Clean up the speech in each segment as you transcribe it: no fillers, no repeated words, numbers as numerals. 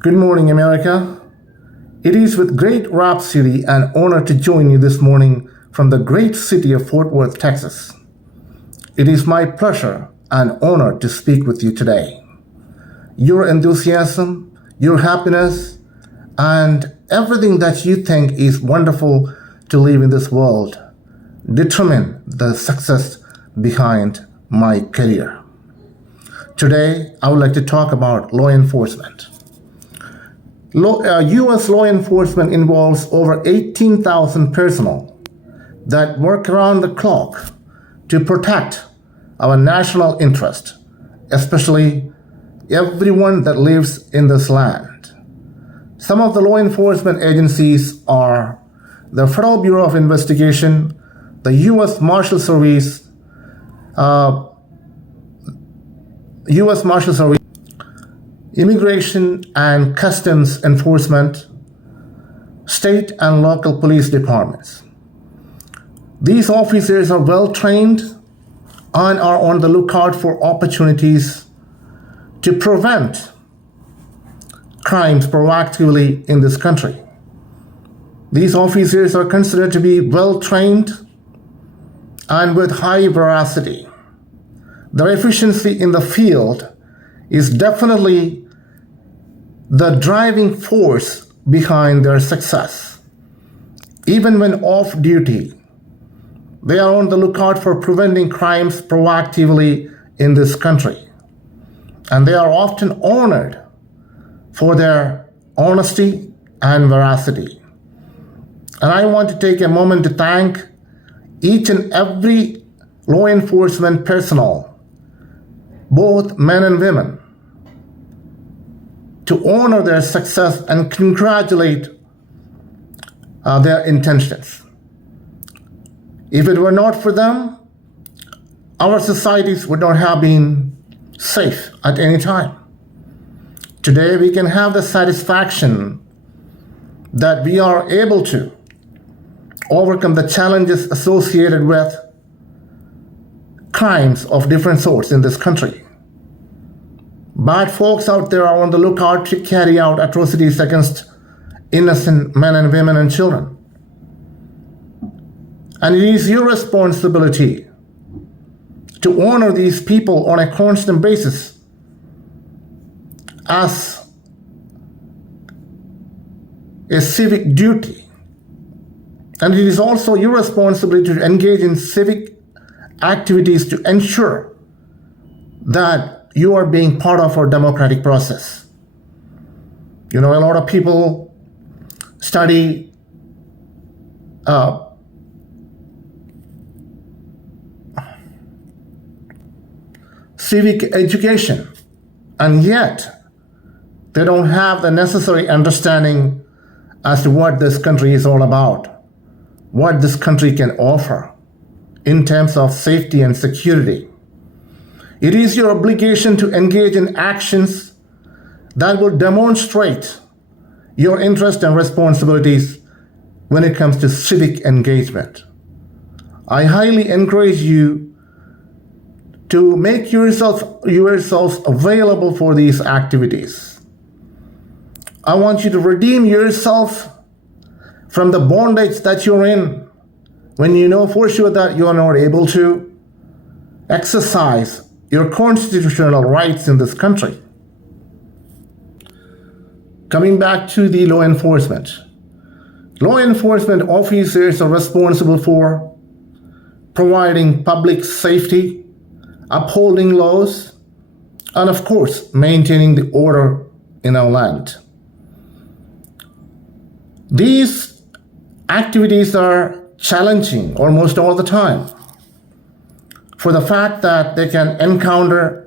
Good morning, America. It is with great rhapsody and honor to join you this morning from the great city of Fort Worth, Texas. It is my pleasure and honor to speak with you today. Your enthusiasm, your happiness, and everything that you think is wonderful to live in this world determine the success behind my career. Today, I would like to talk about law enforcement. U.S. law enforcement involves over 18,000 personnel that work around the clock to protect our national interest, especially everyone that lives in this land. Some of the law enforcement agencies are the Federal Bureau of Investigation, the U.S. Marshal Service, Immigration and Customs Enforcement, state and local police departments. These officers are well trained and are on the lookout for opportunities to prevent crimes proactively in this country. These officers are considered to be well trained and with high veracity. Their efficiency in the field is definitely the driving force behind their success. Even when off duty, they are on the lookout for preventing crimes proactively in this country. And they are often honored for their honesty and veracity. And I want to take a moment to thank each and every law enforcement personnel, both men and women, to honor their success and congratulate their intentions. If it were not for them, our societies would not have been safe at any time. Today, we can have the satisfaction that we are able to overcome the challenges associated with crimes of different sorts in this country. Bad folks out there are on the lookout to carry out atrocities against innocent men and women and children. And it is your responsibility to honor these people on a constant basis as a civic duty. And it is also your responsibility to engage in civic activities to ensure that you are being part of our democratic process. You know, a lot of people study civic education, and yet they don't have the necessary understanding as to what this country is all about, what this country can offer in terms of safety and security. It is your obligation to engage in actions that will demonstrate your interest and responsibilities when it comes to civic engagement. I highly encourage you to make yourselves available for these activities. I want you to redeem yourself from the bondage that you're in when you know for sure that you are not able to exercise your constitutional rights in this country. Coming back to the law enforcement. Law enforcement officers are responsible for providing public safety, upholding laws, and of course, maintaining the order in our land. These activities are challenging almost all the time for the fact that they can encounter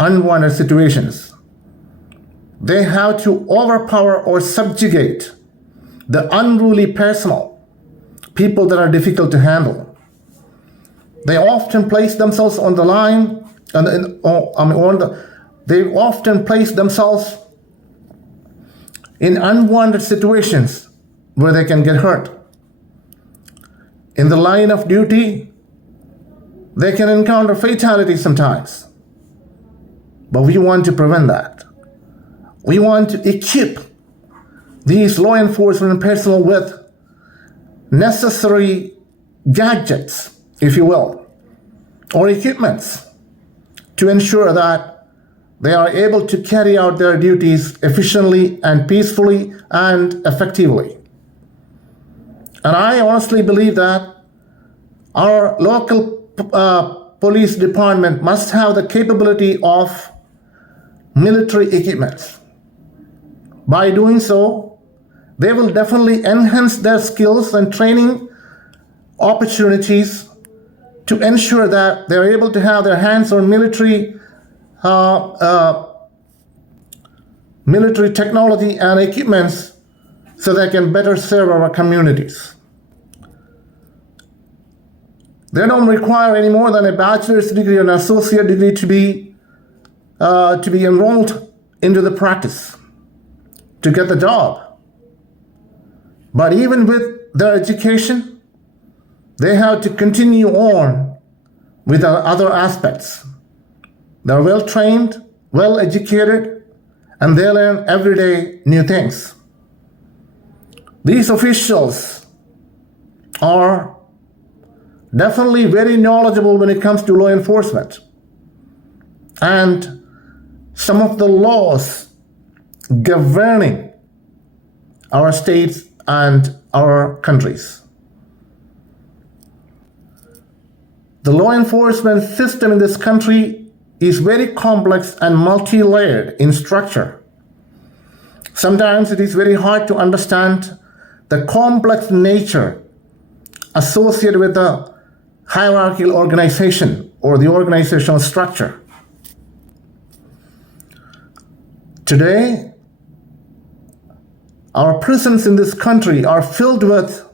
unwanted situations. They have to overpower or subjugate the unruly personnel, people that are difficult to handle. They often place themselves on the line, they often place themselves in unwanted situations where they can get hurt. In the line of duty, they can encounter fatality sometimes. But we want to prevent that. we want to equip these law enforcement personnel with necessary gadgets, if you will, or equipments to ensure that they are able to carry out their duties efficiently and peacefully and effectively. And I honestly believe that our local police department must have the capability of military equipments. By doing so, they will definitely enhance their skills and training opportunities to ensure that they're able to have their hands on military technology and equipments so they can better serve our communities. They don't require any more than a bachelor's degree or an associate degree to be enrolled into the practice to get the job. But even with their education, they have to continue on with other aspects. They're well trained, well educated, and they learn every day new things. These officials are definitely very knowledgeable when it comes to law enforcement and some of the laws governing our states and our countries. The law enforcement system in this country is very complex and multi-layered in structure. Sometimes it is very hard to understand the complex nature associated with the hierarchical organization or the organizational structure. Today, our prisons in this country are filled with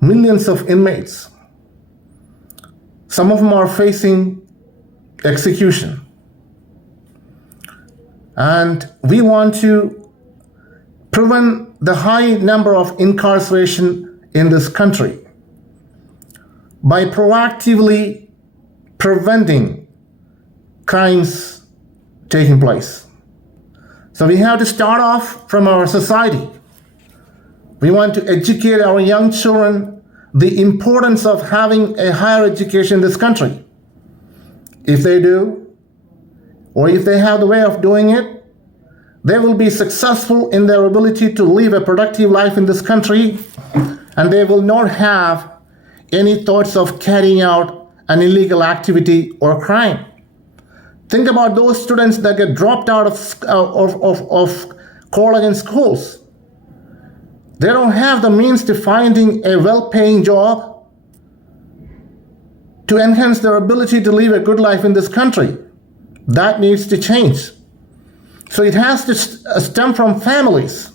millions of inmates. Some of them are facing execution. And we want to prevent the high number of incarceration in this country by proactively preventing crimes taking place. So we have to start off from our society. We want to educate our young children the importance of having a higher education in this country. If they do, or if they have the way of doing it, they will be successful in their ability to live a productive life in this country, and they will not have any thoughts of carrying out an illegal activity or crime. Think about those students that get dropped out of college and schools. They don't have the means to finding a well-paying job to enhance their ability to live a good life in this country. That needs to change. So it has to stem from families.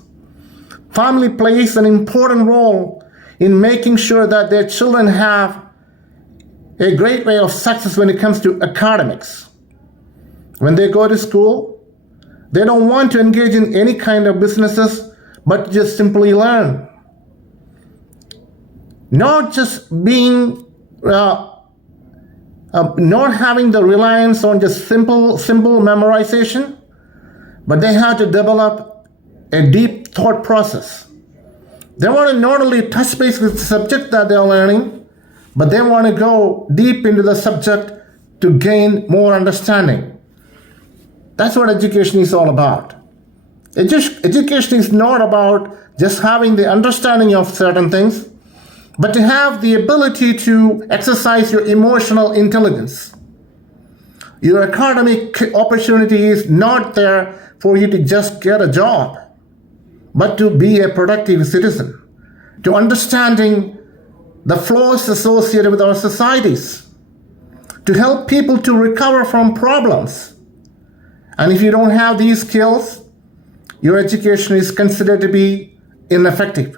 Family plays an important role in making sure that their children have a great way of success when it comes to academics. When they go to school, they don't want to engage in any kind of businesses, but just simply learn. Not just being, not having the reliance on just simple memorization, but they have to develop a deep thought process. They want to not only touch base with the subject that they're learning, but they want to go deep into the subject to gain more understanding. That's what education is all about. Education is not about just having the understanding of certain things, but to have the ability to exercise your emotional intelligence. Your academic opportunity is not there for you to just get a job, but to be a productive citizen, to understanding the flaws associated with our societies, to help people to recover from problems. And if you don't have these skills, your education is considered to be ineffective.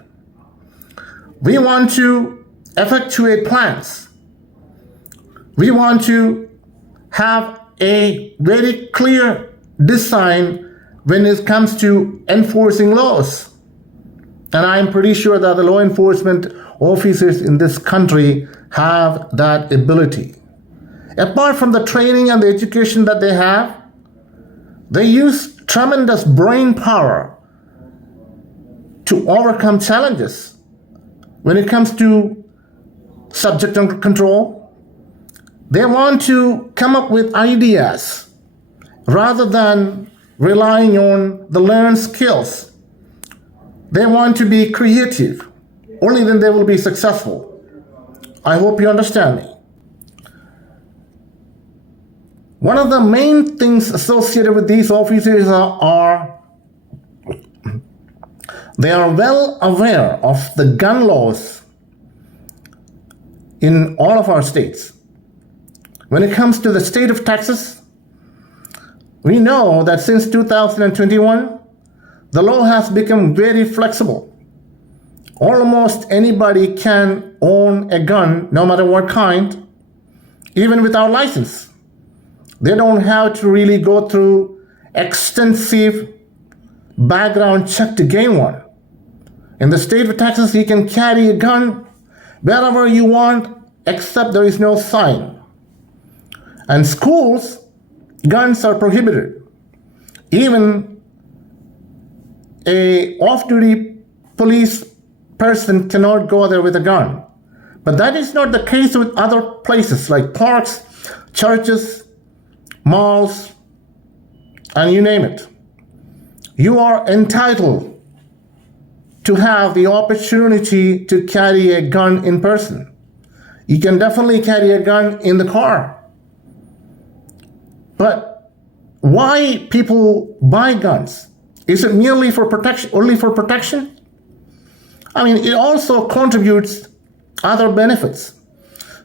We want to effectuate plans. We want to have a very clear design when it comes to enforcing laws. And I'm pretty sure that the law enforcement officers in this country have that ability. Apart from the training and the education that they have, they use tremendous brain power to overcome challenges when it comes to subject control. They want to come up with ideas rather than relying on the learned skills. They want to be creative. Only then they will be successful. I hope you understand me. One of the main things associated with these officers are they are well aware of the gun laws in all of our states. When it comes to the state of Texas, we know that since 2021, the law has become very flexible. Almost anybody can own a gun, no matter what kind, even without license. They don't have to really go through extensive background check to gain one. In the state of Texas, you can carry a gun wherever you want, except there is no sign. And schools, guns are prohibited. Even a off-duty police person cannot go there with a gun. But that is not the case with other places like parks, churches, malls, and you name it. You are entitled to have the opportunity to carry a gun in person. You can definitely carry a gun in the car. But why people buy guns? Is it merely for protection, only for protection? I mean, it also contributes other benefits,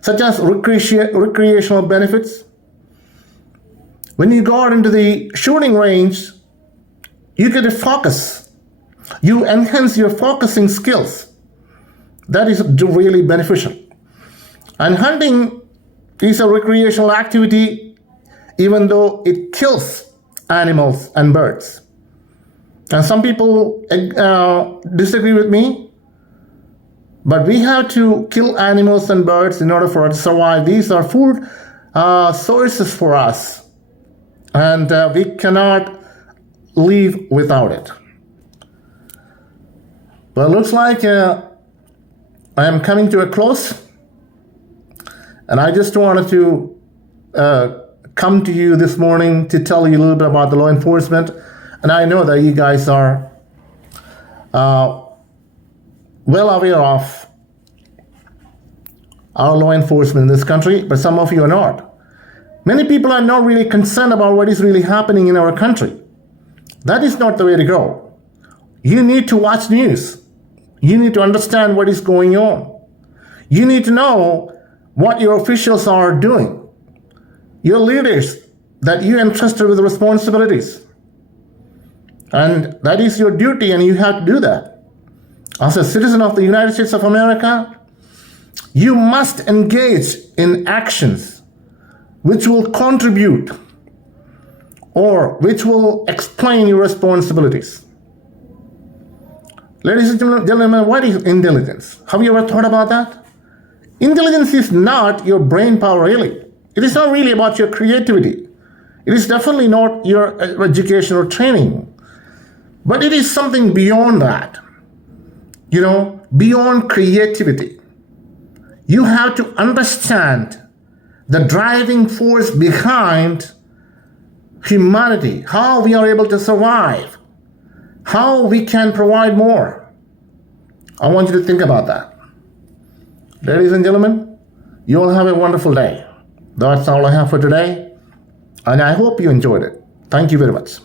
such as recreational benefits. When you go out into the shooting range, you get to focus. You enhance your focusing skills. That is really beneficial. And hunting is a recreational activity, even though it kills animals and birds. And some people disagree with me, but we have to kill animals and birds in order for us to survive. These are food sources for us, and we cannot live without it. But it looks like I am coming to a close, and I just wanted to come to you this morning to tell you a little bit about the law enforcement. And I know that you guys are well aware of our law enforcement in this country, but some of you are not. Many people are not really concerned about what is really happening in our country. That is not the way to go. You need to watch news. You need to understand what is going on. You need to know what your officials are doing. Your leaders that you entrusted with responsibilities. And that is your duty, and you have to do that. As a citizen of the United States of America, you must engage in actions which will contribute or which will explain your responsibilities. Ladies and gentlemen, what is intelligence? Have you ever thought about that? Intelligence is not your brain power, really. It is not really about your creativity. It is definitely not your education or training. But it is something beyond that. Beyond creativity. You have to understand the driving force behind humanity, how we are able to survive, how we can provide more. I want you to think about that. Ladies and gentlemen, you all have a wonderful day. That's all I have for today, and I hope you enjoyed it. Thank you very much.